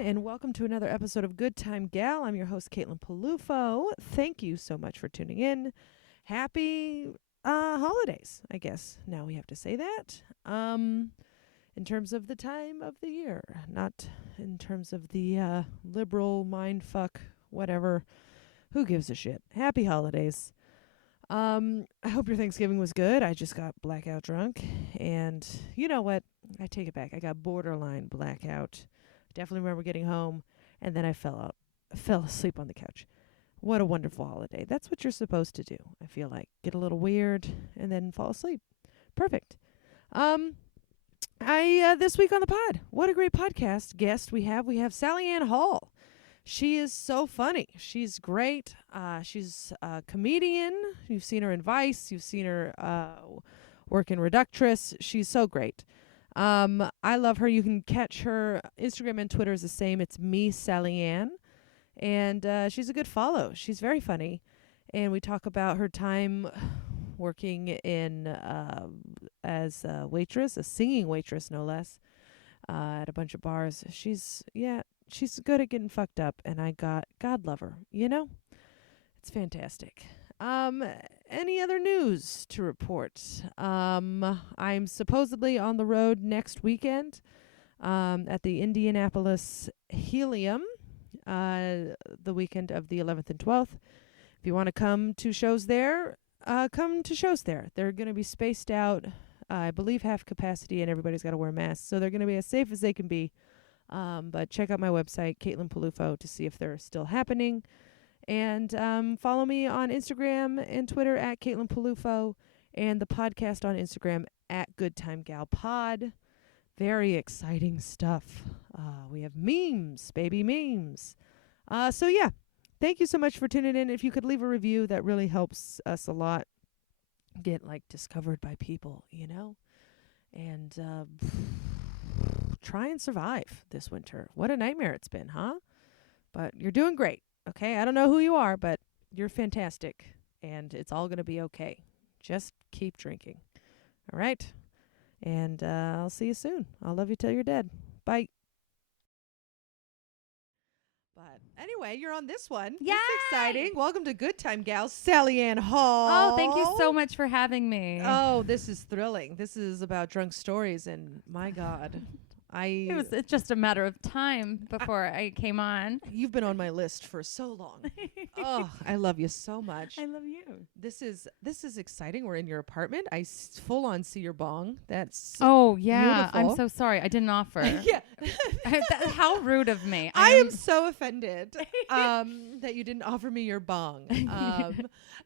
and welcome to another episode of Good Time Gal. I'm your host, Caitlin Peluffo. Thank you so much for tuning in. Happy holidays, I guess. Now we have to say that. In terms of the time of the year, not in terms of the liberal mind fuck, whatever. Who gives a shit? Happy holidays. I hope your Thanksgiving was good. I just got blackout drunk, and you know what? I take it back. I got borderline blackout. Definitely remember getting home, and then I fell asleep on the couch. What a wonderful holiday. That's what you're supposed to do, I feel like. Get a little weird, and then fall asleep. Perfect. This week on the pod, what a great podcast guest we have. We have Sally Ann Hall. She is so funny. She's great. She's a comedian. You've seen her in Vice. You've seen her work in Reductress. She's so great. I love her. You can catch her. Instagram and Twitter is the same. It's me, Sally Ann. And she's a good follow. She's very funny. And we talk about her time working in as a waitress, a singing waitress, no less, at a bunch of bars. She's good at getting fucked up, and God love her, you know? It's fantastic. Any other news to report? I'm supposedly on the road next weekend at the Indianapolis Helium, the weekend of the 11th and 12th. If you want to come to shows there, come to shows there. They're going to be spaced out, I believe half capacity, and everybody's got to wear masks, so they're going to be as safe as they can be. But check out my website, Caitlin Peluffo, to see if they're still happening. And follow me on Instagram and Twitter at Caitlin Peluffo, and the podcast on Instagram at Good Time Gal Pod. Very exciting stuff. We have memes, baby memes. So yeah, thank you so much for tuning in. If you could leave a review, that really helps us a lot get discovered by people, you know, and try and survive this winter. What a nightmare it's been, huh? But you're doing great. Okay, I don't know who you are, but you're fantastic, and it's all going to be okay. Just keep drinking. All right? And I'll see you soon. I'll love you till you're dead. Bye. But anyway, you're on this one. Yay! It's exciting. Welcome to Good Time Gals, Sally Ann Hall. Oh, thank you so much for having me. Oh, this is thrilling. This is about drunk stories, and my God. It's just a matter of time before I came on. You've been on my list for so long. Oh, I love you so much. I love you. This is exciting. We're in your apartment. I full on see your bong. That's yeah. beautiful. I'm so sorry. I didn't offer. Yeah. How rude of me. I am so offended that you didn't offer me your bong.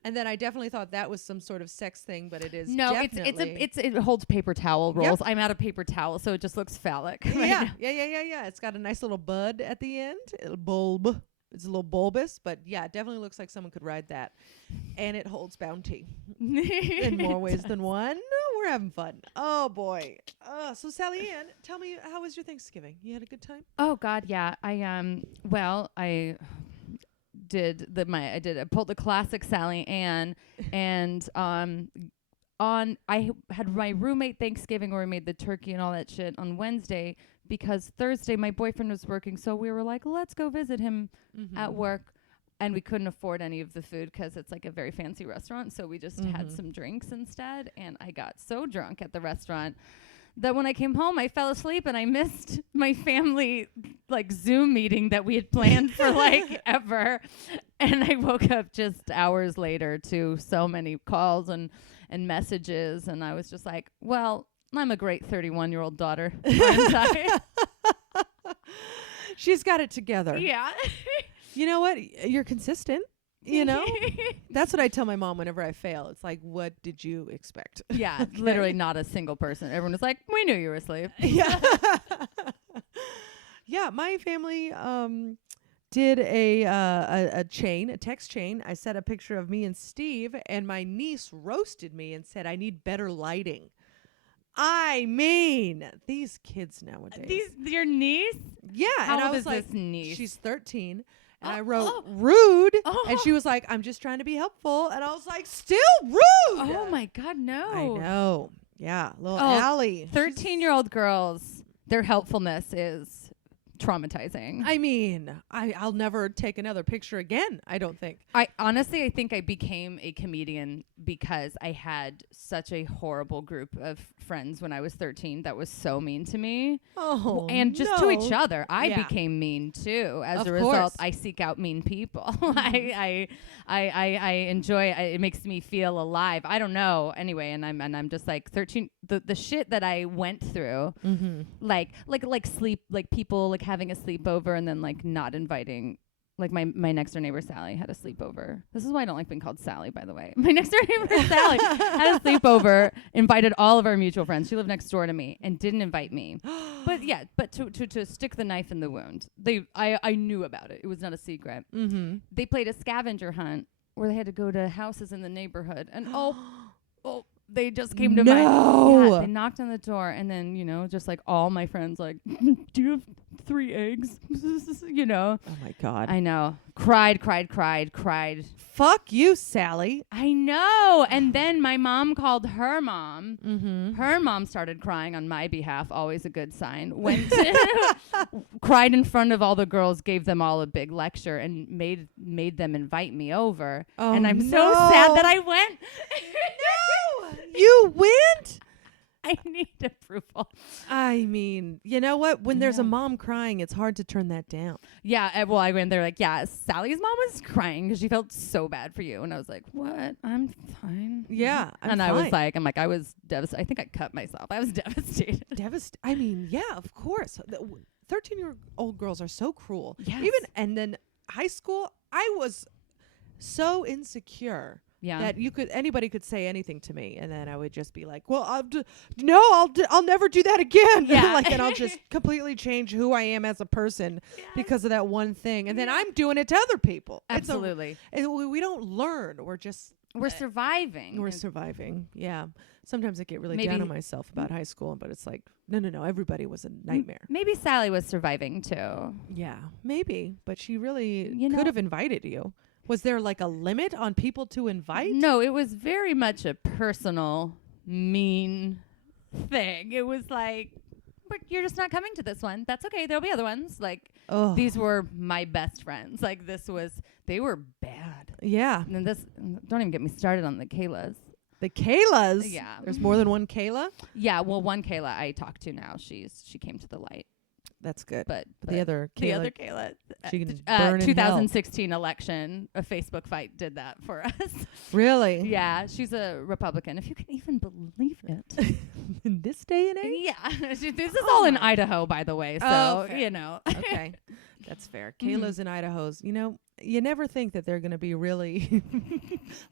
And then I definitely thought that was some sort of sex thing, but it is definitely. it holds paper towel rolls. Yep. I'm out of paper towel, so it just looks phallic. Yeah. It's got a nice little bud at the end. A bulb. It's a little bulbous, but yeah, it definitely looks like someone could ride that. And it holds bounty in more ways than one. We're having fun. Oh boy. So Sally Ann, tell me, how was your Thanksgiving? You had a good time? Oh God, yeah. I pulled the classic Sally Ann, and I had my roommate Thanksgiving where we made the turkey and all that shit on Wednesday, because Thursday my boyfriend was working, so we were like, let's go visit him at work, and we couldn't afford any of the food because it's like a very fancy restaurant, so we just had some drinks instead, and I got so drunk at the restaurant that when I came home I fell asleep and I missed my family Zoom meeting that we had planned for ever, and I woke up just hours later to so many calls and messages, and I was just like, well, I'm a great 31-year-old daughter. She's got it together. Yeah. You know what? You're consistent. You know? That's what I tell my mom whenever I fail. It's like, what did you expect? Yeah, okay. Literally not a single person. Everyone was like, we knew you were asleep. Yeah. Yeah, my family did a text chain. I set a picture of me and Steve, and my niece roasted me and said, I need better lighting. I mean, these kids nowadays. Your niece? Yeah. How and I old was is like, this niece? She's 13. And I wrote rude. Oh. And she was like, I'm just trying to be helpful. And I was like, still rude. Oh, my God, no. I know. Yeah. Little Allie. 13-year-old girls, their helpfulness is traumatizing. I mean, I'll never take another picture again, I don't think. I think I became a comedian because I had such a horrible group of friends when I was 13 that was so mean to me. Oh, and just to each other. I Yeah. became mean too. As Of a result, course. I seek out mean people. Mhm. I enjoy it makes me feel alive. I don't know. Anyway, and I'm just like 13 the shit that I went through, Mm-hmm. like sleep, like people like having a sleepover and then like not inviting. Like my next door neighbor Sally had a sleepover. This is why I don't like being called Sally, by the way. My next door neighbor Sally had a sleepover, invited all of our mutual friends. She lived next door to me and didn't invite me. But yeah, but to stick the knife in the wound. I knew about it. It was not a secret. Mm-hmm. They played a scavenger hunt where they had to go to houses in the neighborhood, and oh, they just came to my. Yeah, they knocked on the door, and then just like all my friends, like, do you have 3 eggs? Oh my God. I know. Cried. Fuck you, Sally. I know. And then my mom called her mom. Mm-hmm. Her mom started crying on my behalf. Always a good sign. Went cried in front of all the girls, gave them all a big lecture, and made them invite me over. Oh, and I'm no. so sad that I went. No, you went? I need approval. I mean, you know what? When there's a Yeah. mom crying, it's hard to turn that down. Yeah, well, I went there like, yeah, Sally's mom was crying because she felt so bad for you. And I was like, what? I'm fine. Yeah, I'm I was fine. like, I was devastated. I think I cut myself. I was devastated. I mean, yeah, of course. 13-year-old girls are so cruel. Yes. And then high school, I was so insecure. Yeah. That anybody could say anything to me, and then I would just be like, "Well, I'll never do that again." Yeah. And I'll just completely change who I am as a person because of that one thing, and then I'm doing it to other people. Absolutely. We don't learn. We're surviving. We're surviving. Yeah. Sometimes I get really Maybe- down on myself about high school, but it's like, no. Everybody was a nightmare. Maybe Sally was surviving too. Yeah, maybe, but she really You know- could have invited you. Was there like a limit on people to invite? No, it was very much a personal, mean thing. It was like, but you're just not coming to this one. That's okay. There'll be other ones. Like, Oh, these were my best friends. Like, they were bad. yeah. And then don't even get me started on the Kaylas. The Kaylas. Yeah. There's more than one Kayla. Yeah, well, one Kayla I talk to now. She came to the light. That's good. But the other Kayla, the other Kayla, she can burn in hell. 2016 election, a Facebook fight did that for us. Really? Yeah, she's a Republican, if you can even believe it. In this day and age? Yeah, this is all in Idaho, by the way. So Oh, fair. Okay. That's fair. Kayla's and Idaho's. You never think that they're going to be really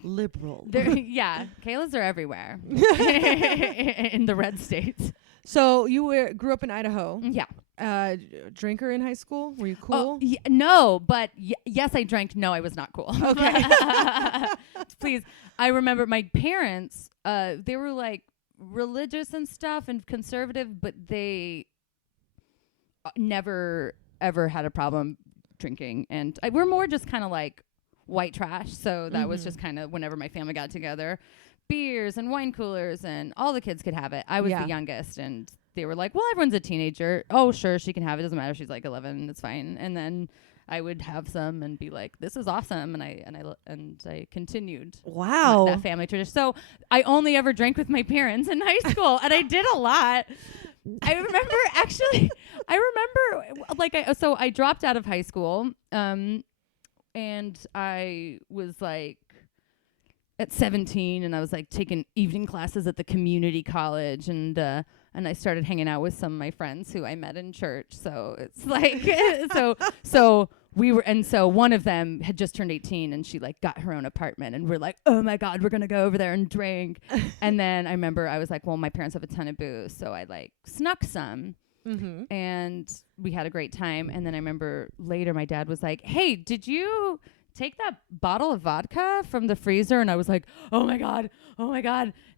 liberal. Yeah, Kayla's are everywhere in the red states. So you grew up in Idaho. Yeah. Drinker in high school? Were you cool? Oh, no, but yes, I drank. No, I was not cool. Okay. Please. I remember my parents, they were like religious and stuff and conservative, but they never, ever had a problem drinking. And we're more just kind of like white trash. So that was just kind of whenever my family got together, beers and wine coolers and all the kids could have it. I was the youngest and they were like, well, everyone's a teenager. Oh, sure, she can have it. Doesn't matter. She's like 11. It's fine. And then I would have some and be like, this is awesome. And I continued. Wow. That family tradition. So I only ever drank with my parents in high school and I did a lot. I remember so I dropped out of high school. And I was like at 17 and I was like taking evening classes at the community college and I started hanging out with some of my friends who I met in church. So it's like, so we were, and so one of them had just turned 18 and she like got her own apartment and we're like, oh my God, we're going to go over there and drink. And then I remember I was like, well, my parents have a ton of booze. So I like snuck some and we had a great time. And then I remember later my dad was like, hey, did you take that bottle of vodka from the freezer? And I was like, oh my God.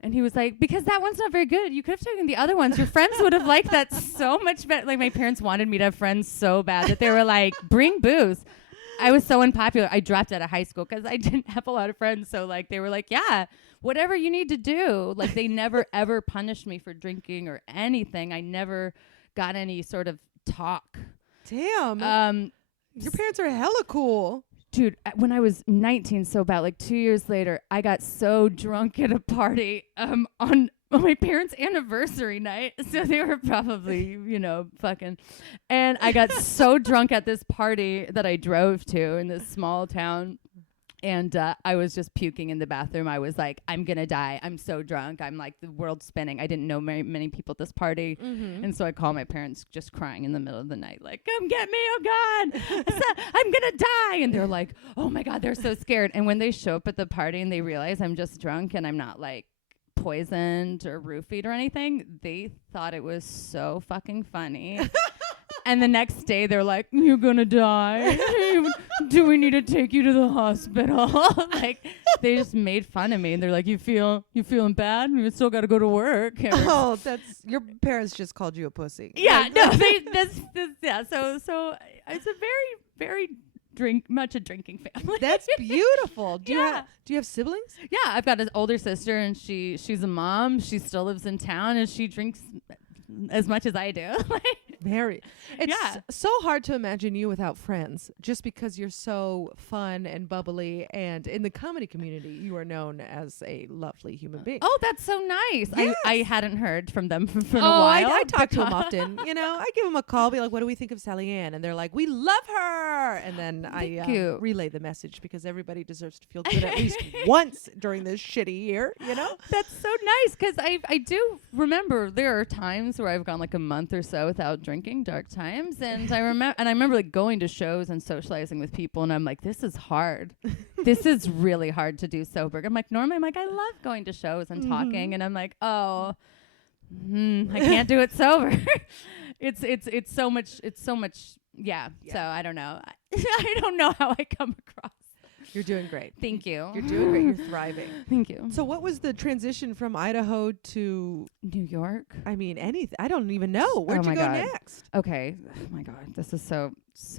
And he was like, because that one's not very good. You could have taken the other ones. Your friends would have liked that so much better. Like my parents wanted me to have friends so bad that they were like, bring booze. I was so unpopular. I dropped out of high school because I didn't have a lot of friends. So like they were like, yeah, whatever you need to do. Like they never ever punished me for drinking or anything. I never got any sort of talk. Damn. Your parents are hella cool. Dude, when I was 19, so about like 2 years later, I got so drunk at a party on my parents' anniversary night. So they were probably, fucking. And I got so drunk at this party that I drove to in this small town. And I was just puking in the bathroom. I was like, I'm going to die. I'm so drunk. I'm like, the world's spinning. I didn't know many people at this party. Mm-hmm. And so I called my parents just crying in the middle of the night, like, come get me. Oh, God. I'm going to die. And they're like, oh, my God. They're so scared. And when they show up at the party and they realize I'm just drunk and I'm not like poisoned or roofied or anything, they thought it was so fucking funny. And the next day, they're like, you're going to die. Do we need to take you to the hospital? Like, they just made fun of me. And they're like, you feeling bad? You still got to go to work. Oh, your parents just called you a pussy. Yeah, no, So it's a very, very much a drinking family. That's beautiful. Do Yeah. you have siblings? Yeah, I've got an older sister, and she's a mom. She still lives in town, and she drinks as much as I do. It's so hard to imagine you without friends, just because you're so fun and bubbly, and in the comedy community you are known as a lovely human being. Oh, that's so nice. Yes. I hadn't heard from them for a while. I talk to them often. I give them a call, be like, what do we think of Sally Ann? And they're like, we love her. And then I relay the message, because everybody deserves to feel good at least once during this shitty year, That's so nice, because I do remember there are times where I've gone like a month or so without drinking, dark times, and I remember like going to shows and socializing with people, and I'm like, this is hard. This is really hard to do sober. I'm like, normally I love going to shows and talking, and I'm like, I can't do it sober. It's so much. Yeah. So I don't know. I don't know how I come across. You're doing great. Thank you. You're doing great. You're thriving. Thank you. So what was the transition from Idaho to New York? I mean, anything. I don't even know. Where'd you go next? Okay. Oh my God. This is so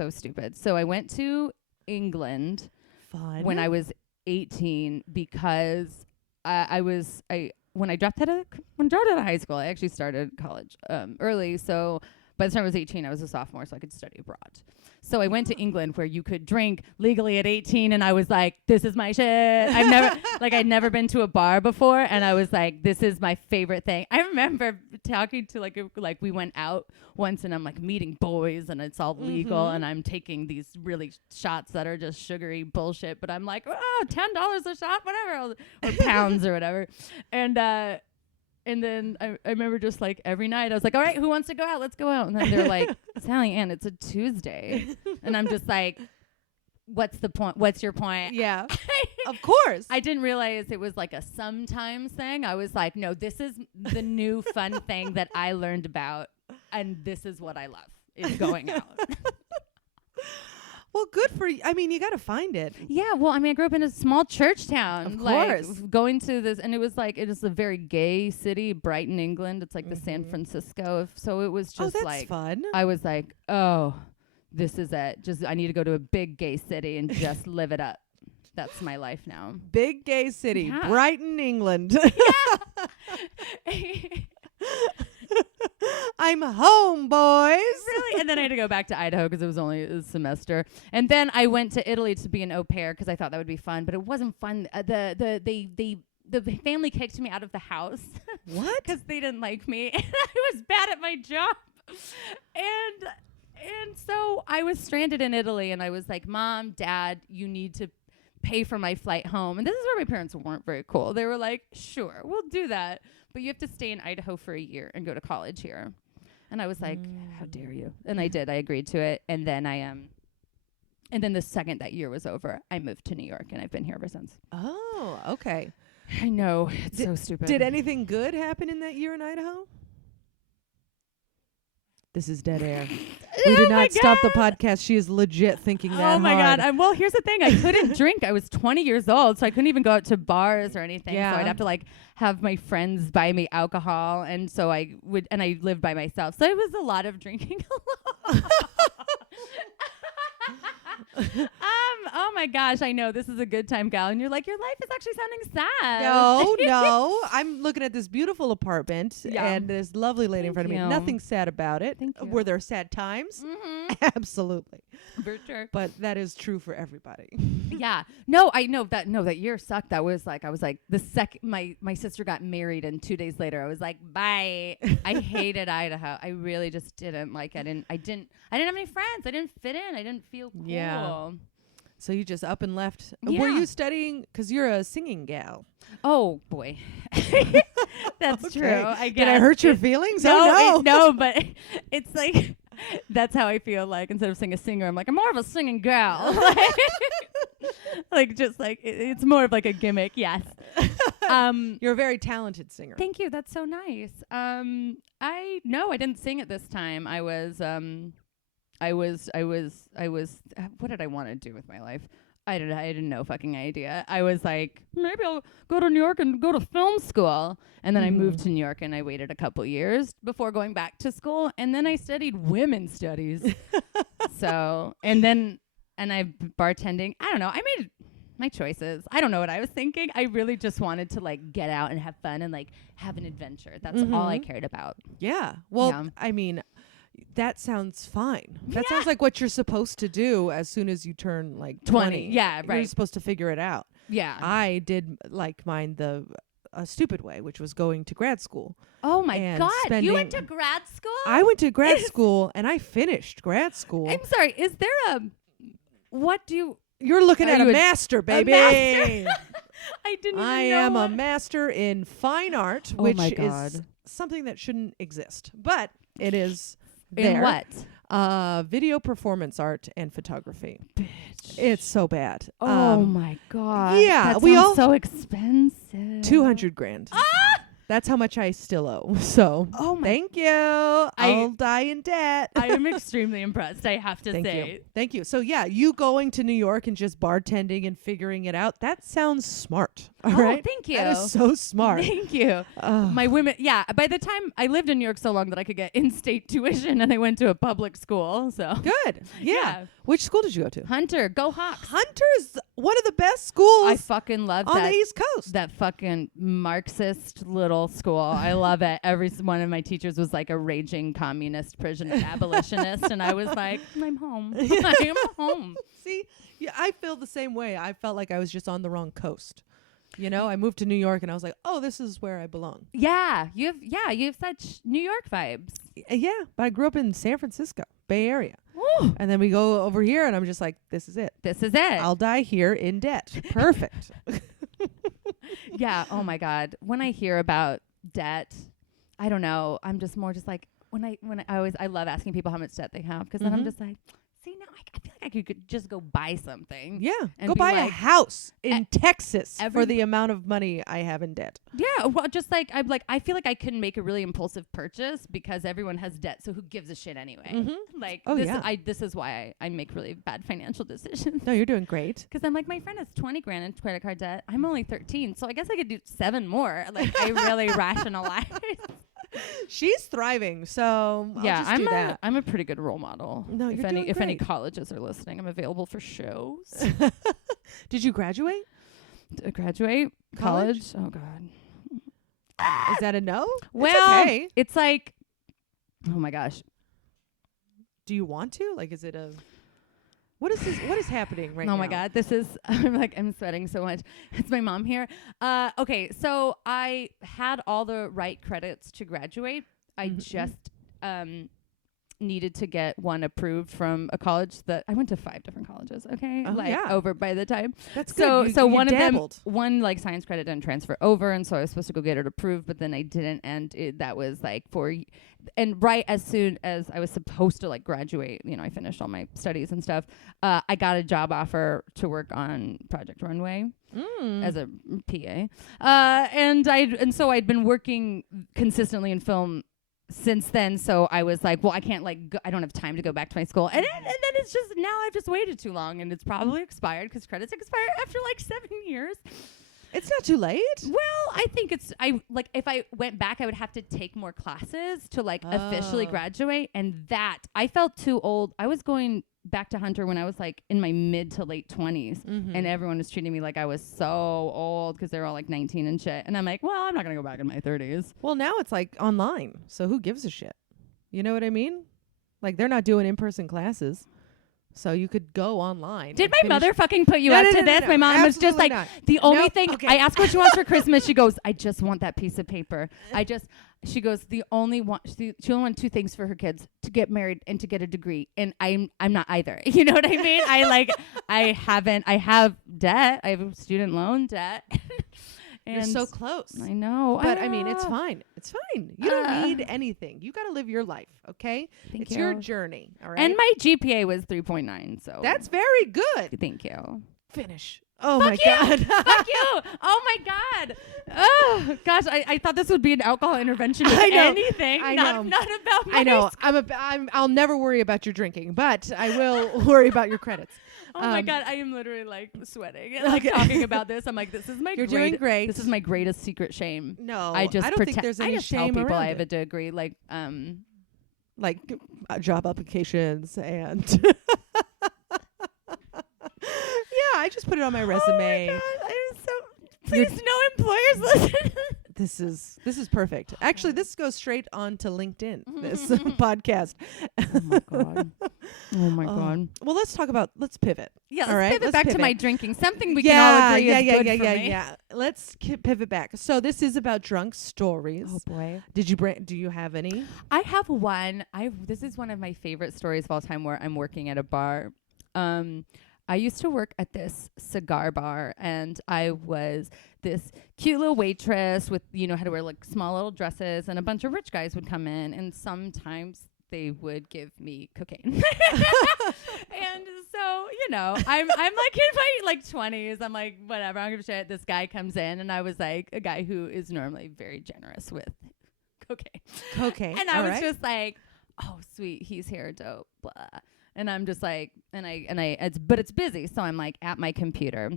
stupid. So I went to England when I was 18, because when I dropped out of high school, I actually started college early. So by the time I was 18, I was a sophomore, so I could study abroad. So I went to England, where you could drink legally at 18, and I was like, this is my shit. I'd never been to a bar before, and I was like, this is my favorite thing. I remember talking to like we went out once, and I'm like meeting boys, and it's all legal, and I'm taking these really shots that are just sugary bullshit, but I'm like, oh, $10 a shot, whatever, or pounds or whatever. And then I remember just like every night I was like, all right, who wants to go out? Let's go out. And then they're like, Sally Ann, it's a Tuesday. And I'm just like, what's the point? What's your point? Yeah, of course. I didn't realize it was like a sometimes thing. I was like, no, this is the new fun thing that I learned about. And this is what I love, is going out. Well, good for you. I mean, you got to find it. Yeah. Well, I mean, I grew up in a small church town. Of course. Going to this, and it was a very gay city, Brighton, England. It's like the San Francisco. So it was just that's fun. I was like, oh, this is it. I need to go to a big gay city and just live it up. That's my life now. Big gay city, Brighton, England. Yeah. I'm home, boys. Really? And then I had to go back to Idaho because it was only a semester. And then I went to Italy to be an au pair because I thought that would be fun, but it wasn't fun. The family kicked me out of the house. What? Because they didn't like me, and I was bad at my job. And so I was stranded in Italy, and I was like, Mom, Dad, you need to pay for my flight home. And this is where my parents weren't very cool. They were like, sure, we'll do that, but you have to stay in Idaho for a year and go to college here. And I was like, how dare you? And I did. I agreed to it. And then and then the second that year was over, I moved to New York, and I've been here ever since. Oh, okay. I know. It's so stupid. Did anything good happen in that year in Idaho? This is dead air. We did not stop the podcast. She is legit thinking that hard. Oh, my God. Well, here's the thing. I couldn't drink. I was 20 years old, so I couldn't even go out to bars or anything. Yeah. So I'd have to, have my friends buy me alcohol, and so I lived by myself. So it was a lot of drinking alone. Oh my gosh, I know this is a good time, gal, and you're like, your life is actually sounding sad. No, I'm looking at this beautiful apartment Yeah. and this lovely lady in front of me. you. Nothing sad about it. Thank you. Were there sad times? Mm-hmm. Absolutely. For sure. But that is true for everybody. Yeah. No, I know that. No, that year sucked. That was like, I was like, the second my sister got married, and 2 days later, I was like, bye. I hated Idaho. I really just didn't like. I didn't have any friends. I didn't fit in. I didn't feel cool. Yeah. So you just up and left. Yeah. Were you studying? Because you're a singing gal. Oh boy, that's Okay. true. I guess. Did I hurt your feelings? No, Oh, no. no, but it's like that's how I feel. Like instead of saying a singer, I'm like I'm more of a singing gal. Like just like it's more of like a gimmick. Yes. You're a very talented singer. Thank you. That's so nice. I didn't sing it this time. I was what did I want to do with my life? I had no fucking idea. I was like, maybe I'll go to New York and go to film school. And then I moved to New York and I waited a couple years before going back to school. And then I studied women's studies. And I bartending. I don't know. I made my choices. I don't know what I was thinking. I really just wanted to like get out and have fun and like have an adventure. That's all I cared about. Yeah. Well, Yeah. I mean, that sounds fine. That Yeah. sounds like what you're supposed to do as soon as you turn like 20. Yeah, You're right. supposed to figure it out. Yeah. I did like mine the stupid way, which was going to grad school. Oh my and God. You went to grad school? I went to grad school and I finished grad school. I'm sorry. Is there You're looking Are at a you master, baby. master? I didn't even I know am a what- master in fine art, Oh which my is God. something that shouldn't exist, but it is In there. what? Video performance art and photography. It's so bad. Oh my God. yeah, That we sounds all- so expensive. 200 grand. That's how much I still owe. So Oh my thank you. I'll die in debt. I am extremely impressed, I have to Thank say. you. Thank you. So yeah, you going to New York and just bartending and figuring it out, that sounds smart. All right. Thank you. That is so smart. Thank you. Ugh. My women, by the time I lived in New York so long that I could get in-state tuition and I went to a public school, so. Good. Yeah. Which school did you go to? Hunter, go Hawks. Hunter's one of the best schools I fucking love on that. the East Coast. That fucking Marxist little school. I love it. Every one of my teachers was like a raging communist prison abolitionist, and I was like, I'm home. I'm home. See, yeah, I feel the same way. I felt like I was just on the wrong coast. You know, I moved to New York and I was like, oh, this is where I belong. Yeah, you have such New York vibes. Yeah, but I grew up in San Francisco, Bay Area. Woo. And then we go over here and I'm just like, this is it. This is it. I'll die here in debt. Perfect. Yeah. Oh my God. When I hear about debt, I don't know. I'm just more just like I love asking people how much debt they have because then I'm just like, see, now I feel like I could just go buy something. Yeah. And Go be buy a like, house in Texas every- for the amount of money I have in debt. Yeah. Well, just like I feel like I couldn't make a really impulsive purchase because everyone has debt. So who gives a shit anyway? Like Oh, this, yeah. this is why I make really bad financial decisions. No, you're doing great. Because I'm like, my friend has 20 grand in credit card debt. I'm only 13. So I guess I could do 7 more. Like I really rationalize. She's thriving, so I'll just do that. I'm a pretty good role model. No, if you're any doing if any great. colleges are listening, I'm available for shows. Did you graduate? Graduate College? college? Oh God. Is that a no? Well, it's okay. it's like, oh my gosh. Do you want to? Like, is it a? What is this? What is happening right now? Oh my God, this is I'm sweating so much. It's my mom here. Okay, so I had all the right credits to graduate. I just needed to get one approved from a college that I went to 5 different colleges. Okay, Oh, yeah. over by the time. That's So good. so you one dabbled. of them, one like science credit didn't transfer over, and so I was supposed to go get it approved, but then I didn't, and that was like and right as soon as I was supposed to like graduate, you know, I finished all my studies and stuff. I got a job offer to work on Project Runway as a PA, and so I'd been working consistently in film since then. So I was like, well, I can't I don't have time to go back to my school, and then it's just now I've just waited too long, and it's probably expired because credits expire after like 7 years. It's not too late. Well, I think if I went back, I would have to take more classes to like officially Oh. graduate. And that I felt too old. I was going back to Hunter when I was like in my mid to late 20s, and everyone was treating me like I was so old because they're all like 19 and shit. And I'm like, well, I'm not gonna go back in my 30s. Well, now it's like online, so who gives a shit? You know what I mean? Like they're not doing in-person classes. So you could go online. Did my mother fucking put you up to this? My mom was just like, the only thing, I asked what she wants for Christmas. She goes, I just want that piece of paper. She goes, she only wants 2 things for her kids: to get married and to get a degree. And I'm not either. You know what I mean? I have debt. I have student loan debt. You're so close. I know. But I mean, it's fine. It's fine. You don't need anything. You got to live your life, okay? It's your journey, all right? And my GPA was 3.9, so. That's very good. Thank you. Finish. Oh, my God. Fuck you. Oh, my God. Oh, gosh. I thought this would be an alcohol intervention. I know. Anything. I know. Not about my I know. I'll never worry about your drinking, but I will worry about your credits. Oh my God, I am literally like sweating, like talking about this. I'm like, this is my. You're doing great. This is my greatest secret shame. No, I don't think there's any I just shame tell people around I have it. a degree, like job applications and. Yeah, I just put it on my resume. Oh my God, I'm so. Please, no employers listen. This is perfect. Actually, this goes straight on to LinkedIn. This podcast. Oh my God. Oh my God. Well, let's pivot. Yeah, all right? Pivot let's back pivot. to my drinking. Something we can all agree is good for me. Yeah. Let's pivot back. So this is about drunk stories. Oh boy. Do you have any? I have one. This is one of my favorite stories of all time where I'm working at a bar. I used to work at this cigar bar, and I was this cute little waitress with, had to wear like small little dresses, and a bunch of rich guys would come in, and sometimes they would give me cocaine. And so, I'm like in my like 20s. I'm like, whatever, I don't give a shit. This guy comes in, and I was like a guy who is normally very generous with cocaine. And I was just like, oh, sweet, he's here, dope, blah. And I'm just like, but it's busy. So I'm like at my computer.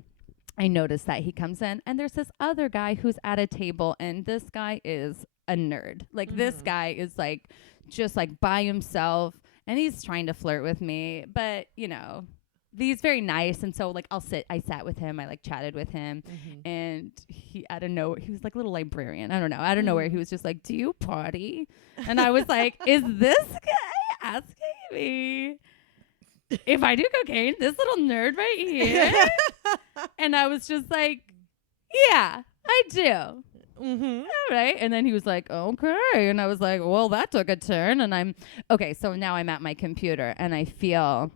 I notice that he comes in, and there's this other guy who's at a table, and this guy is a nerd. Like this guy is like, just like by himself, and he's trying to flirt with me, but he's very nice. And so like I sat with him, I like chatted with him, and he out of nowhere, he was like a little librarian. I don't know. Out of nowhere, he was just like, do you party? And I was like, is this guy asking me if I do cocaine, this little nerd right here? And I was just like, yeah, I do. All right. And then he was like, okay. And I was like, well, that took a turn. And okay. So now I'm at my computer, and I feel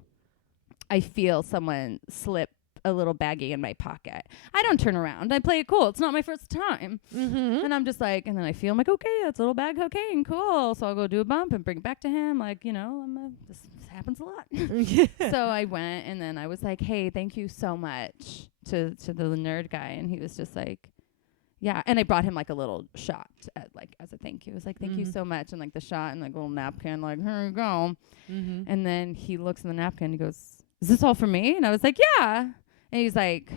someone slip a little baggie in my pocket. I don't turn around. I play it cool. It's not my first time. And I'm just like, and then I feel, I'm like, okay, that's a little bag of cocaine. Cool. So I'll go do a bump and bring it back to him. Like, this happens a lot. So I went, and then I was like, hey, thank you so much to the nerd guy. And he was just like, yeah. And I brought him like a little shot as a thank you. It was like, thank you so much. And like the shot and like a little napkin, like, here you go. And then he looks in the napkin and he goes, is this all for me? And I was like, yeah. And he's like,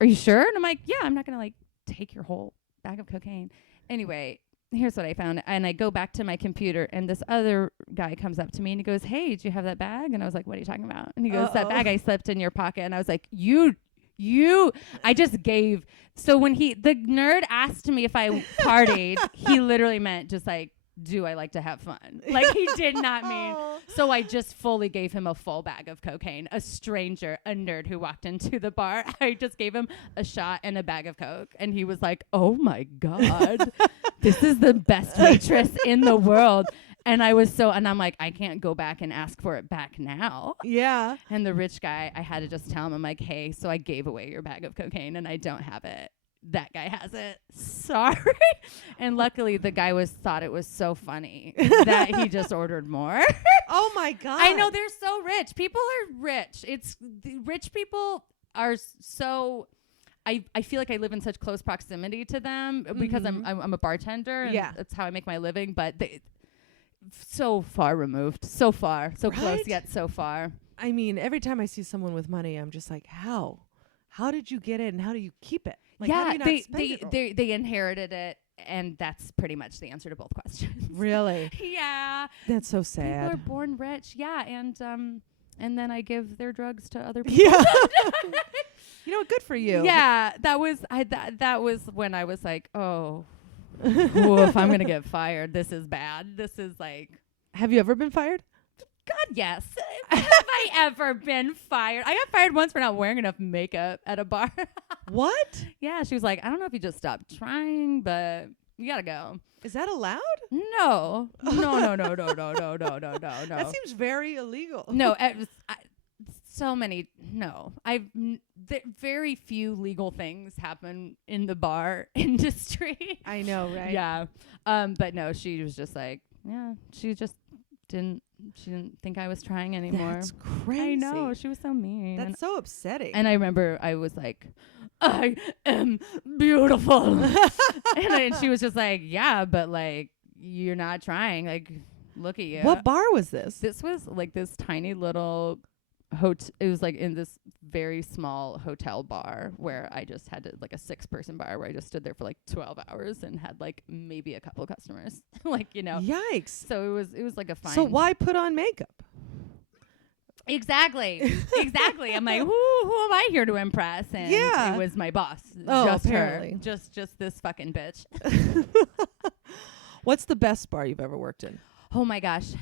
are you sure? And I'm like, yeah, I'm not going to like take your whole bag of cocaine. Anyway, here's what I found. And I go back to my computer, and this other guy comes up to me, and he goes, hey, did you have that bag? And I was like, what are you talking about? And he goes, that bag I slipped in your pocket. And I was like, I just gave. So when the nerd asked me if I partied, he literally meant just like, do I like to have fun? Like he did not mean. So I just fully gave him a full bag of cocaine. A stranger, a nerd who walked into the bar, I just gave him a shot and a bag of coke. And he was like, oh my God, this is the best waitress in the world. And and I'm like, I can't go back and ask for it back now. Yeah. And the rich guy, I had to just tell him, I'm like, hey, so I gave away your bag of cocaine and I don't have it. That guy has it. Sorry. And luckily the guy thought it was so funny that he just ordered more. Oh my God. I know, they're so rich. People are rich. Rich people are so, I feel like I live in such close proximity to them because I'm a bartender, and that's how I make my living, but they so far removed, so close yet so far. I mean, every time I see someone with money, I'm just like, how did you get it, and how do you keep it? Like, yeah, how do you not spend it all? they inherited it. And that's pretty much the answer to both questions. Really? Yeah. That's so sad. People are born rich. Yeah. And then I give their drugs to other people. Yeah. You know, good for you. Yeah. That was when I was like, oh, ooh, if I'm going to get fired, this is bad. This is like. Have you ever been fired? God, yes. Have I ever been fired? I got fired once for not wearing enough makeup at a bar. What? Yeah, she was like, I don't know if you just stopped trying, but you gotta go. Is that allowed? No. That seems very illegal. No, so many. No, very few legal things happen in the bar industry. I know, right? Yeah. But no, she was just like, yeah, she didn't think I was trying anymore. That's crazy. I know. She was so mean. That's so upsetting. And I remember I was like, I am beautiful. and she was just like, yeah, but like, you're not trying. Like, look at you. What bar was this? This was like this tiny little it was like in this very small hotel bar where I just had like a 6-person bar where I just stood there for like 12 hours and had like maybe a couple customers. Like, you know. Yikes. So it was like a fine. So why put on makeup? Exactly. I'm like, who am I here to impress? And it was my boss. Oh, just apparently. her. Just this fucking bitch. What's the best bar you've ever worked in? Oh my gosh.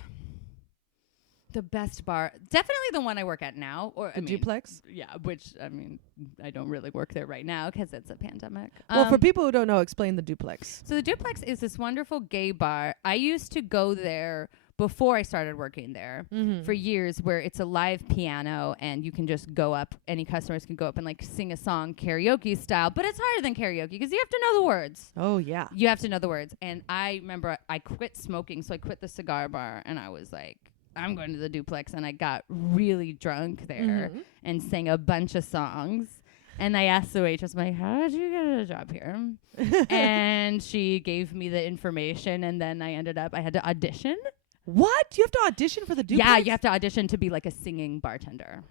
The best bar, definitely the one I work at now, or the Duplex. Yeah, which I mean, I don't really work there right now because it's a pandemic. Well, for people who don't know, explain the Duplex. So the Duplex is this wonderful gay bar. I used to go there before I started working there for years, where it's a live piano and you can just go up. Any customers can go up and like sing a song karaoke style, but it's harder than karaoke because you have to know the words. Oh yeah, you have to know the words. And I remember I quit smoking, so I quit the cigar bar, and I was like, I'm going to the Duplex, and I got really drunk there and sang a bunch of songs. And I asked the waitress, I'm like, how did you get a job here? And she gave me the information, and then I had to audition. What? You have to audition for the Duplex? Yeah, you have to audition to be like a singing bartender.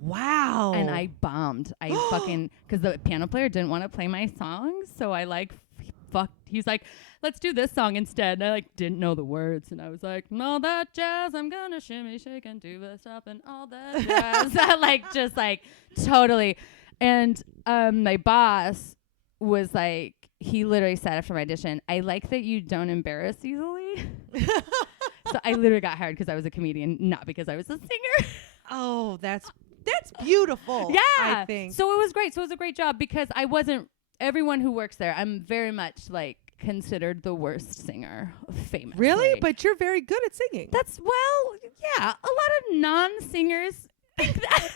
Wow. And I bombed. I fucking, because the piano player didn't want to play my songs, so I like fucked. He's like, let's do this song instead. And I like didn't know the words, and I was like, all that jazz, I'm gonna shimmy, shake, and do the stop, and all that jazz. Like just like totally. And my boss was like, he literally said after my audition, I like that you don't embarrass easily. So I literally got hired because I was a comedian, not because I was a singer. Oh, that's beautiful. Yeah, I think so. It was great. So it was a great job because I wasn't. Everyone who works there, I'm very much like considered the worst singer, famously. Really? But you're very good at singing. That's, well, yeah. A lot of non-singers think that.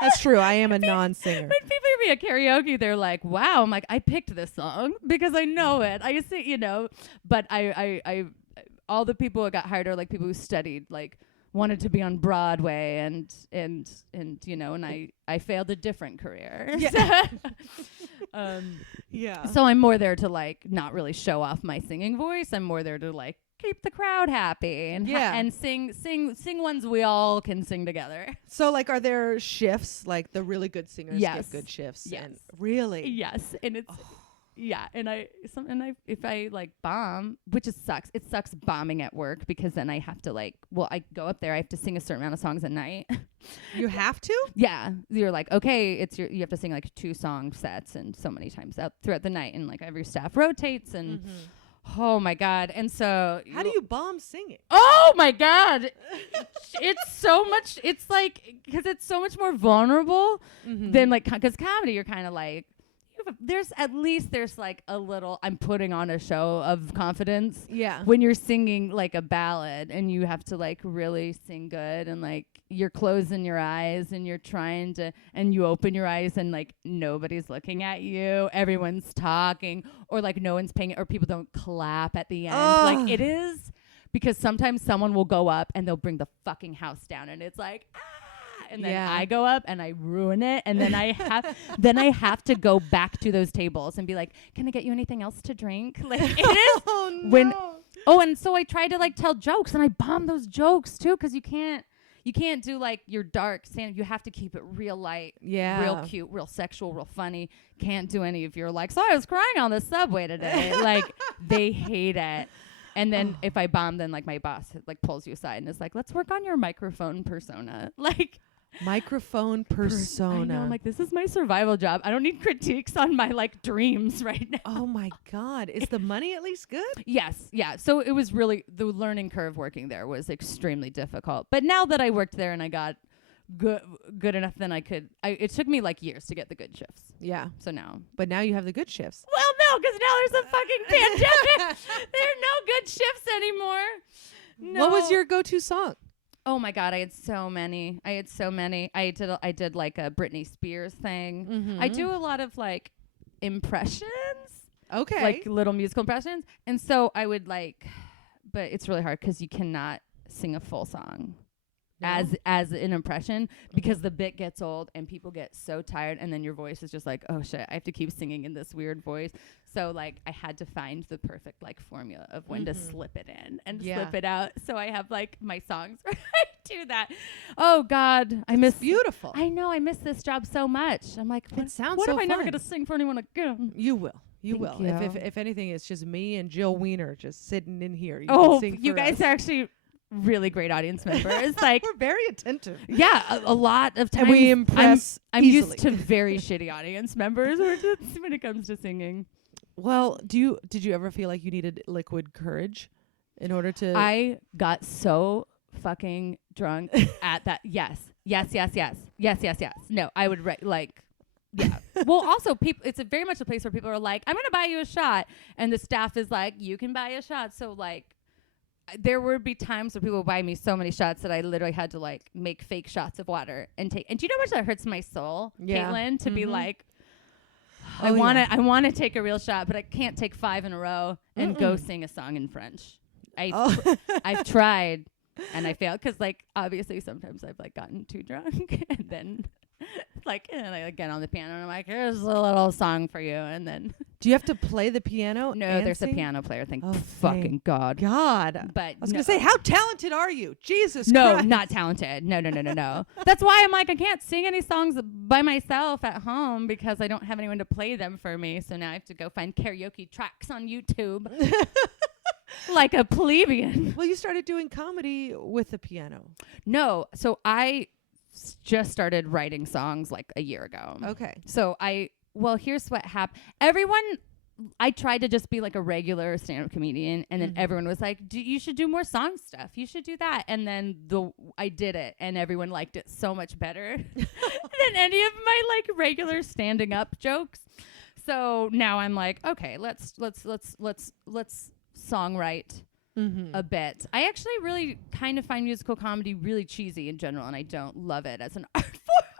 That's true. I am a non-singer. When people hear me at karaoke, they're like, wow. I'm like, I picked this song because I know it. I sing, you know. But I all the people who got hired are like people who studied, like wanted to be on Broadway and you know, and I failed a different career. Yeah. Yeah. So I'm more there to like not really show off my singing voice. I'm more there to like keep the crowd happy and and sing ones we all can sing together. So like, are there shifts? Like the really good singers Yes. get good shifts. Yes. And really? Yes. And it's yeah, and if I like bomb, which sucks. It sucks bombing at work because then I have to like, well, I go up there, I have to sing a certain amount of songs a night. You have to? Yeah, you're like, okay, you have to sing like 2 song sets and so many times out throughout the night, and like every staff rotates and oh my God. And so how do you bomb singing? Oh my God. It's so much, it's like, because it's so much more vulnerable than like, because comedy, you're kind of like, there's like a little, I'm putting on a show of confidence. Yeah. When you're singing like a ballad and you have to like really sing good, and like you're closing your eyes and you're trying to, and you open your eyes and like nobody's looking at you, everyone's talking, or like no one's paying, or people don't clap at the end. Like it is, because sometimes someone will go up and they'll bring the fucking house down, and it's like, and then I go up and I ruin it, and then I have to go back to those tables and be like, can I get you anything else to drink? Like it is when and so I try to like tell jokes, and I bomb those jokes too, because you can't you can't do like your dark stand. You have to keep it real light, real cute, real sexual, real funny. Can't do any of your like, so I was crying on the subway today. Like they hate it. And then if I bomb, then like my boss like pulls you aside and is like, let's work on your microphone persona. Like microphone persona. I know, I'm like, this is my survival job. I don't need critiques on my like dreams right now. Oh my God. Is the money at least good? Yes. Yeah. So it was really, the learning curve working there was extremely difficult. But now that I worked there and I got good enough, then it took me like years to get the good shifts. Yeah. So now. But now you have the good shifts. Well, no, because now there's a fucking pandemic. There are no good shifts anymore. No. What was your go-to song? Oh my God, I had so many. I did like a Britney Spears thing. Mm-hmm. I do a lot of like impressions. Okay. Like little musical impressions. And so I would like, but it's really hard because you cannot sing a full song. No. As an impression, because the bit gets old and people get so tired, and then your voice is just like, oh shit, I have to keep singing in this weird voice. So like I had to find the perfect like formula of when to slip it in and slip it out. So I have like my songs where I do that. Oh God, beautiful. I know, I miss this job so much. I'm like, it sounds what so if I fun. never get to sing for anyone again? You will. You Thank will. you. If anything, it's just me and Jill Wiener just sitting in here. You guys are actually really great audience members. Like we're very attentive. Yeah, a lot of times. And we impress I'm easily. used to very shitty audience members when it comes to singing. Well, did you ever feel like you needed liquid courage in order to? I got so fucking drunk at that. Yes. No, I would like. Yeah. Well, also, it's very much a place where people are like, I'm going to buy you a shot. And the staff is like, you can buy a shot. So, like, there would be times where people would buy me so many shots that I literally had to, like, make fake shots of water and take. And do you know how much that hurts my soul, Caitlin, to be like, I want to take a real shot, but I can't take 5 in a row and go sing a song in French. I've tried, and I failed. Because, like, obviously sometimes I've, like, gotten too drunk and then... Like, and I get on the piano and I'm like, here's a little song for you. And then. Do you have to play the piano? No, there's a piano player. Thank fucking God. God. But I was going to say, how talented are you? Jesus Christ. No, not talented. No. That's why I'm like, I can't sing any songs by myself at home because I don't have anyone to play them for me. So now I have to go find karaoke tracks on YouTube. Like a plebeian. Well, you started doing comedy with the piano. No. So I just started writing songs like a year ago. Okay. So here's what happened. I tried to just be like a regular stand-up comedian, and then everyone was like, you should do more song stuff. You should do that. And then I did it, and everyone liked it so much better than any of my like regular standing up jokes. So now I'm like, okay, let's songwrite a bit. I actually really kind of find musical comedy really cheesy in general, and I don't love it as an art form.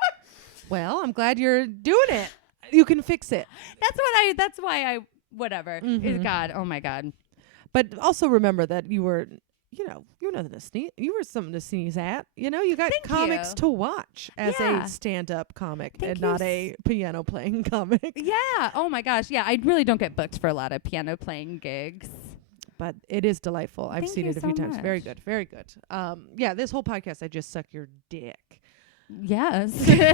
Well, I'm glad you're doing it. You can fix it. That's why I whatever. God, oh my God. But also remember that you were nothing to sneeze. You were something to sneeze at. You know, you got comics to watch as a stand-up comic and not a piano playing comic. Yeah. Oh my gosh. Yeah, I really don't get booked for a lot of piano playing gigs. But it is delightful. I've seen it a few times. Much. Very good. Very good. Yeah, this whole podcast, I just suck your dick. Yes.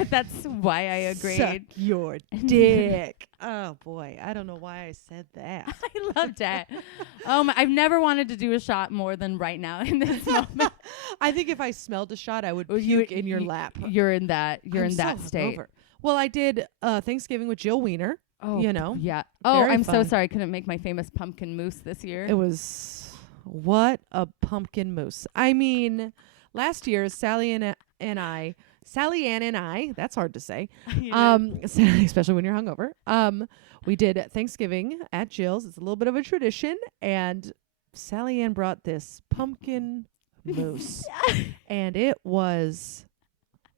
That's why I agreed. Suck your dick. Oh, boy. I don't know why I said that. I loved it. I've never wanted to do a shot more than right now in this moment. I think if I smelled a shot, I would puke in your lap. You're in that state. Hungover. Well, I did Thanksgiving with Jill Wiener. Oh, you know. Yeah. Oh, I'm so sorry I couldn't make my famous pumpkin mousse this year. It was what a pumpkin mousse. I mean, last year Sally Ann and I, that's hard to say. Especially when you're hungover. We did Thanksgiving at Jill's. It's a little bit of a tradition, and Sally Ann brought this pumpkin mousse, and it was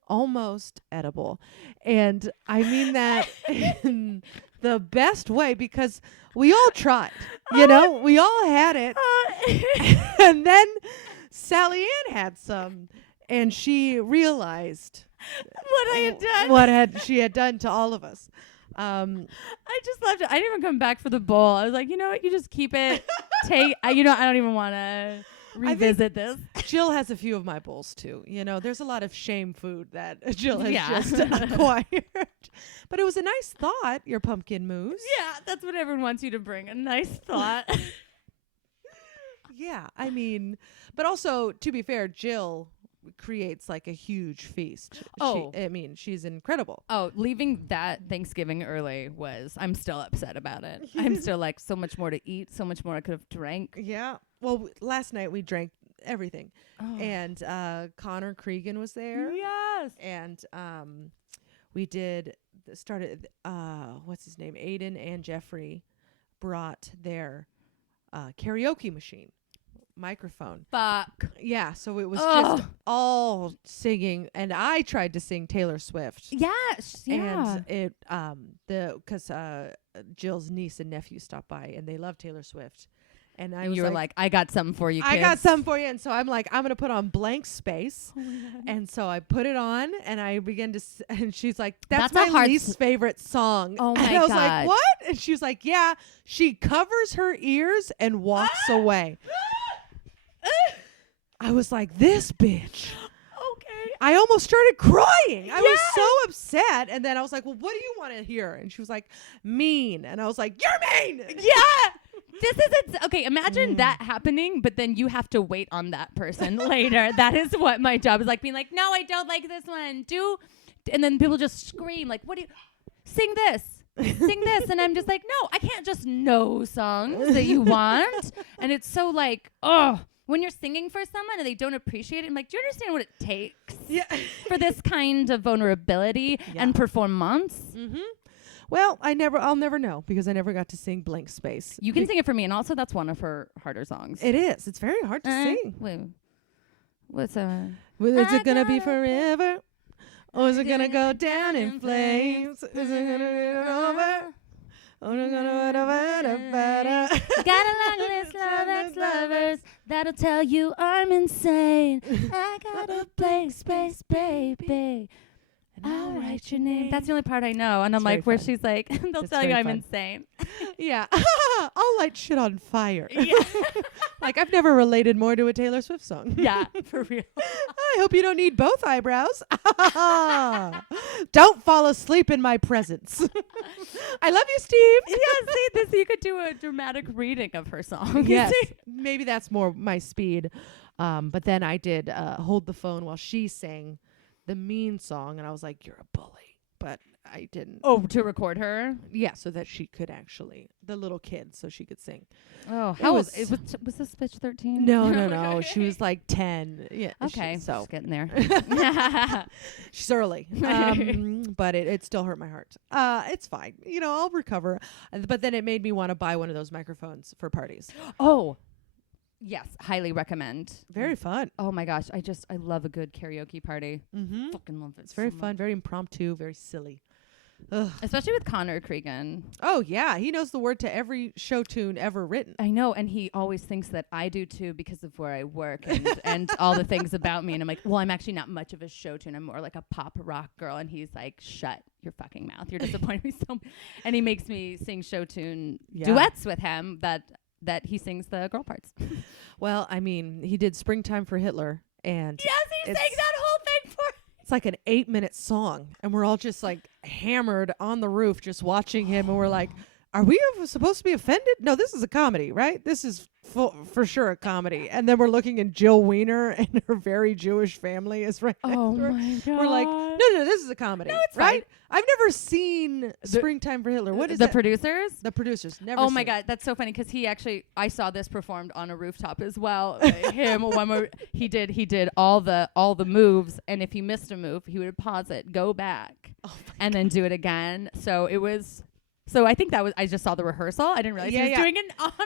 almost edible. And I mean that in the best way, because we all tried. You know, we all had it. And then Sally Ann had some, and she realized what she had done to all of us. I just loved it. I didn't even come back for the bowl. I was like, you know what? You just keep it. I don't even want to. revisit this. Jill has a few of my bowls too. You know, there's a lot of shame food that Jill has Yeah. just acquired. But it was a nice thought, your pumpkin mousse. Yeah, that's what everyone wants you to bring. A nice thought. Yeah, I mean, but also to be fair, Jill creates like a huge feast. Oh. She's incredible. Oh, leaving that Thanksgiving early I'm still upset about it. I'm still like, so much more to eat, so much more I could have drank. Yeah. Well, last night we drank everything. Oh. And Connor Cregan was there. Yes. And we started what's his name? Aiden and Jeffrey brought their karaoke microphone. Fuck. Yeah, so it was just all singing, and I tried to sing Taylor Swift. Yes. Yeah. And it because Jill's niece and nephew stopped by, and they love Taylor Swift. And you were like, I got something for you, kids. I got something for you. And so I'm like, I'm going to put on Blank Space. Oh my God. And so I put it on and I began to, and she's like, that's That's a my hard least favorite song. Oh my And I was God. like, what? And she was like, yeah, she covers her ears and walks away. I was like, this bitch. Okay. I almost started crying. I was so upset. And then I was like, well, what do you want to hear? And she was like, mean. And I was like, you're mean. Yeah. This is it. Okay, imagine that happening, but then you have to wait on that person later. That is what my job is like, being like, no, I don't like this one. And then people just scream, like, what do you, sing this. Sing this. And I'm just like, no, I can't just know songs that you want. And it's so like, when you're singing for someone and they don't appreciate it, I'm like, do you understand what it takes for this kind of vulnerability and performance? Mm-hmm. Well, I'll never know because I never got to sing Blank Space. You can sing it for me, and also that's one of her harder songs. It is. It's very hard to sing. Wait, what's Well, is it gonna be forever, or is it gonna go down in flames? Is it gonna be over? Or is it gonna Got a long list of ex-lovers that'll tell you I'm insane. I got a blank space, baby. I'll write your name. That's the only part I know. And I'm like, where she's like, they'll tell you I'm insane. Yeah. I'll light shit on fire. Yeah. Like, I've never related more to a Taylor Swift song. Yeah, for real. I hope you don't need both eyebrows. Don't fall asleep in my presence. I love you, Steve. Yeah, see, this you could do a dramatic reading of her song. Yes. Maybe that's more my speed. But then I did hold the phone while she sang the mean song, and I was like, you're a bully. But I didn't. Oh, to record her? Yeah, so that she could actually, the little kid, so she could sing. Oh, how was this bitch 13? No. She was like 10. Yeah. Okay, so she's getting there. She's early. But it still hurt my heart. It's fine. You know, I'll recover. But then it made me want to buy one of those microphones for parties. Oh, yes, highly recommend. Very fun. Oh my gosh, I love a good karaoke party. Mm-hmm. Fucking love it. It's very fun, very impromptu, very silly. Ugh. Especially with Connor Cregan. Oh yeah, he knows the word to every show tune ever written. I know, and he always thinks that I do too because of where I work and all the things about me. And I'm like, well, I'm actually not much of a show tune. I'm more like a pop rock girl. And he's like, shut your fucking mouth. You're disappointing me so much. And he makes me sing show tune duets with him that he sings the girl parts. Well, I mean, he did Springtime for Hitler, and yes, he sang that whole thing for. It's like an 8-minute song, and we're all just like hammered on the roof just watching him, and we're like, are we supposed to be offended? No, this is a comedy, right? This is for sure a comedy. And then we're looking at Jill Weiner and her very Jewish family is right next to her. My God. We're like, no, this is a comedy. No, it's right. I've never seen Springtime for Hitler. What is the that? producers? The producers. Never Oh seen my it. God, that's so funny because I saw this performed on a rooftop as well. Him one more, he did all the moves, and if he missed a move, he would pause it, go back, and then do it again. So it was. So I think I just saw the rehearsal. I didn't realize he was doing an encore.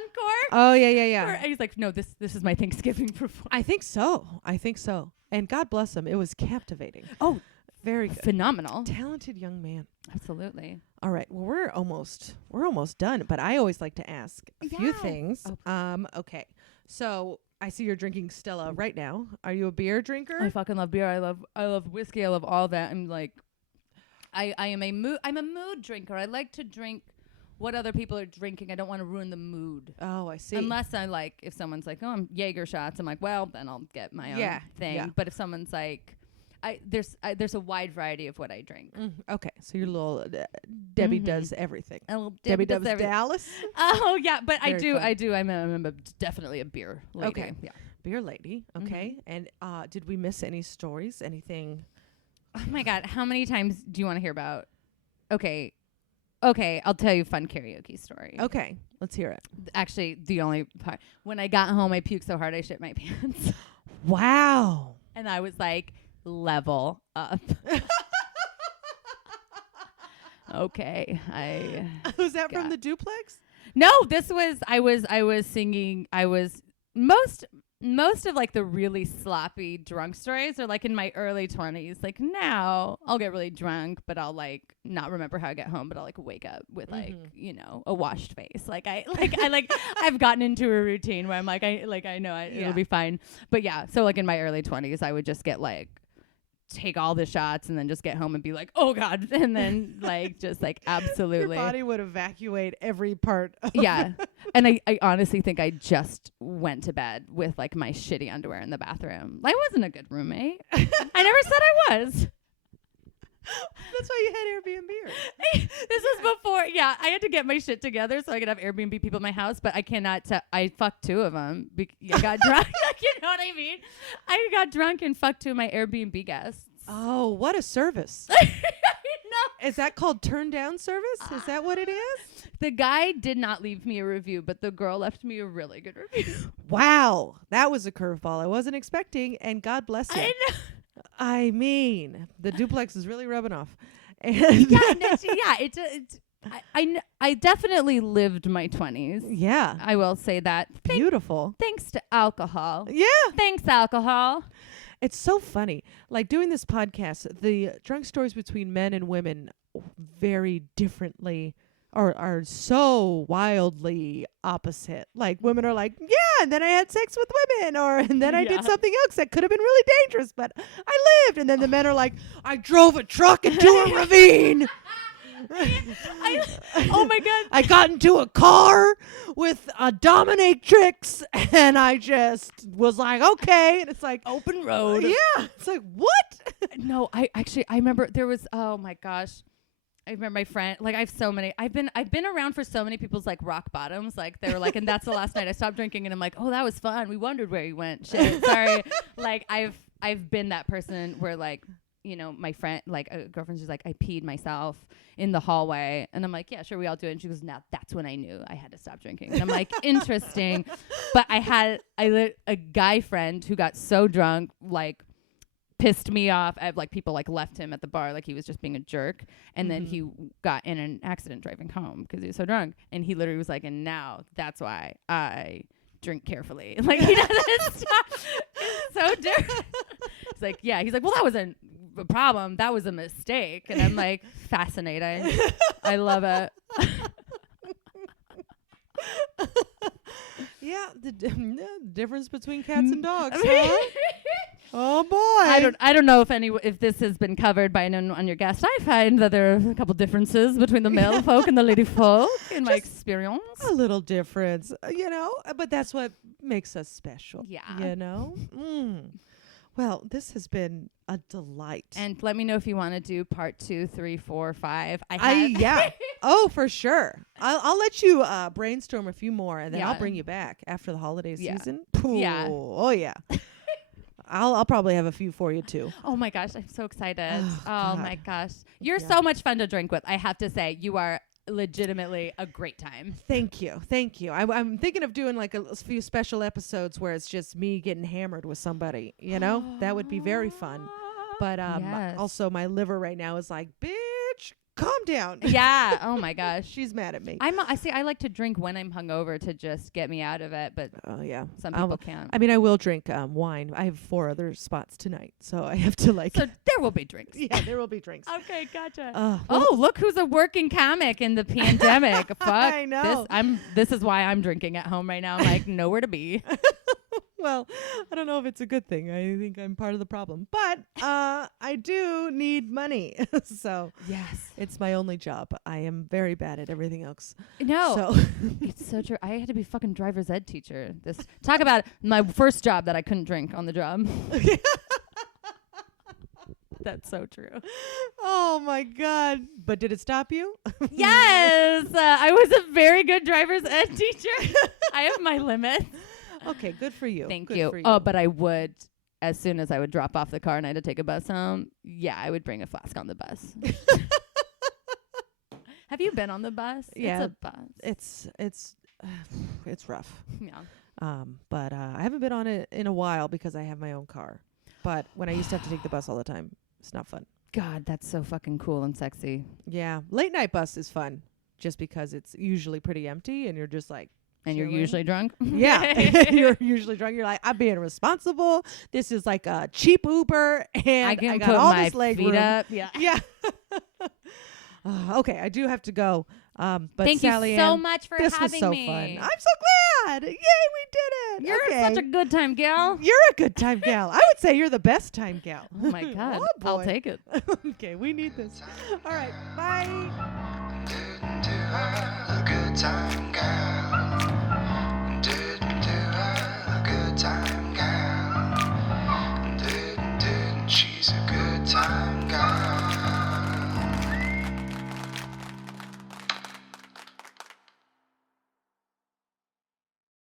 Oh yeah. He's like, no, this is my Thanksgiving performance. I think so. And God bless him. It was captivating. Oh, very good. Phenomenal. Talented young man. Absolutely. All right. Well, we're almost done, but I always like to ask a few things. Okay. So I see you're drinking Stella right now. Are you a beer drinker? I fucking love beer. I love whiskey. I love all that. I'm like, I'm a mood drinker. I like to drink what other people are drinking. I don't want to ruin the mood. Oh, I see. Unless I like, if someone's like, oh, I'm Jaeger shots, I'm like, well, then I'll get my own thing. Yeah. But if someone's like, there's a wide variety of what I drink. Okay, so your little Debbie does everything. Oh, Debbie does Dallas. Oh yeah, but Very I do. I'm definitely a beer lady. Okay. Yeah. Beer lady. Okay. And did we miss any stories? Anything? Oh my God, how many times do you want to hear about? Okay, I'll tell you a fun karaoke story. Okay, let's hear it. Actually, the only part, when I got home, I puked so hard I shit my pants. Wow. And I was like, level up. Okay, Was that from the duplex? No, this was I was singing. I was most of like the really sloppy drunk stories are like in my early 20s. Like now I'll get really drunk, but I'll like not remember how I get home, but I'll like wake up with like, a washed face. I've gotten into a routine where I'm like, I know it'll be fine. But yeah, so like in my early 20s, I would just get like, take all the shots and then just get home and be like, oh God. And then like, just like absolutely. Your body would evacuate every part. Yeah. And I honestly think I just went to bed with like my shitty underwear in the bathroom. I wasn't a good roommate. I never said I was. That's why you had Airbnb. This was before. Yeah. I had to get my shit together so I could have Airbnb people in my house, but I cannot I fucked two of them. I got drunk. You know what I mean? I got drunk and fucked two of my Airbnb guests. Oh, what a service. No. Is that called turn down service? Is that what it is? The guy did not leave me a review, but the girl left me a really good review. Wow. That was a curveball I wasn't expecting, and God bless you. I know. I mean, the duplex is really rubbing off. And I definitely lived my 20s. Yeah. I will say that. Beautiful. Thanks to alcohol. Yeah. Thanks, alcohol. It's so funny. Like doing this podcast, the drunk stories between men and women very differently or are so wildly opposite. Like women are like, yeah, and then I had sex with women, and then I did something else that could have been really dangerous, but I lived. And then the men are like, I drove a truck into a ravine. Oh my God. I got into a car with a dominatrix and I just was like, okay. And it's like open road. Yeah. It's like, what? No, I remember there was, oh my gosh. I remember my friend, like I have so many, I've been around for so many people's like rock bottoms. Like they were like, and that's the last night I stopped drinking. And I'm like, oh, that was fun. We wondered where you went. Shit. Sorry. Like I've been that person where like, you know, my friend, like a girlfriend, she's like, I peed myself in the hallway. And I'm like, yeah, sure, we all do it. And she goes, now that's when I knew I had to stop drinking. And I'm like, interesting. But I lit a guy friend who got so drunk, like pissed me off. I have like people like left him at the bar, like he was just being a jerk. And then he got in an accident driving home because he was so drunk. And he literally was like, and now that's why I drink carefully. Like he doesn't stop. It's so different. It's like, yeah. He's like, well, that wasn't a problem. That was a mistake. And I'm like, fascinating. I love it. Yeah, the difference between cats and dogs. Huh? Oh boy! I don't know if this has been covered by anyone on your guest. I find that there are a couple differences between the male folk and the lady folk in my experience. A little difference, you know, but that's what makes us special. Yeah, you know. Well, this has been a delight. And let me know if you want to do part 2, 3, 4, 5. Yeah. Oh, for sure. I'll let you brainstorm a few more, and then I'll bring you back after the holiday season. Yeah. Oh yeah. I'll probably have a few for you too. Oh my gosh, I'm so excited. Oh my gosh. You're so much fun to drink with. I have to say, you are legitimately a great time. Thank you. I'm thinking of doing like a few special episodes where it's just me getting hammered with somebody, you know? That would be very fun. But also my liver right now is like, bitch, calm down. Yeah. Oh my gosh. She's mad at me. I like to drink when I'm hungover to just get me out of it, but some people can't. I mean, I will drink wine. I have 4 other spots tonight, so I have to like. So there will be drinks. Yeah, there will be drinks. Okay, gotcha. Look who's a working comic in the pandemic. Fuck. I know. This is why I'm drinking at home right now. I'm like nowhere to be. Well, I don't know if it's a good thing. I think I'm part of the problem. But I do need money. So Yes. it's my only job. I am very bad at everything else. No. So It's so true. I had to be fucking driver's ed teacher. Talk about my first job that I couldn't drink on the job. That's so true. oh my God. But did it stop you? Yes. I was a very good driver's ed teacher. I have my limits. Okay, good for you. Thank Good you. for you. Oh, but I would, as soon as I would drop off the car and I had to take a bus home, yeah, I would bring a flask on the bus. Have you been on the bus? Yeah. It's a bus. It's rough. Yeah. But I haven't been on it in a while because I have my own car. But when I used to have to take the bus all the time, it's not fun. God, that's so fucking cool and sexy. Yeah, late night bus is fun just because it's usually pretty empty and you're just like And you're chilling. usually drunk? Yeah, you're usually drunk. You're like, I'm being responsible. This is like a cheap Uber, and I can got put all my this leg feet room. up. Yeah. Yeah. Okay, I do have to go. But Thank Sally you so Ann, much for this was having so me. fun. I'm so glad. Yay, we did it. You're okay. such a good time gal. You're a good time gal. I would say you're the best time gal. Oh my God. Oh, I'll boy. take it. Okay, we need this. All right, bye. Didn't do her a good time gal. Didn't do her a good time gal. Didn't she's a good time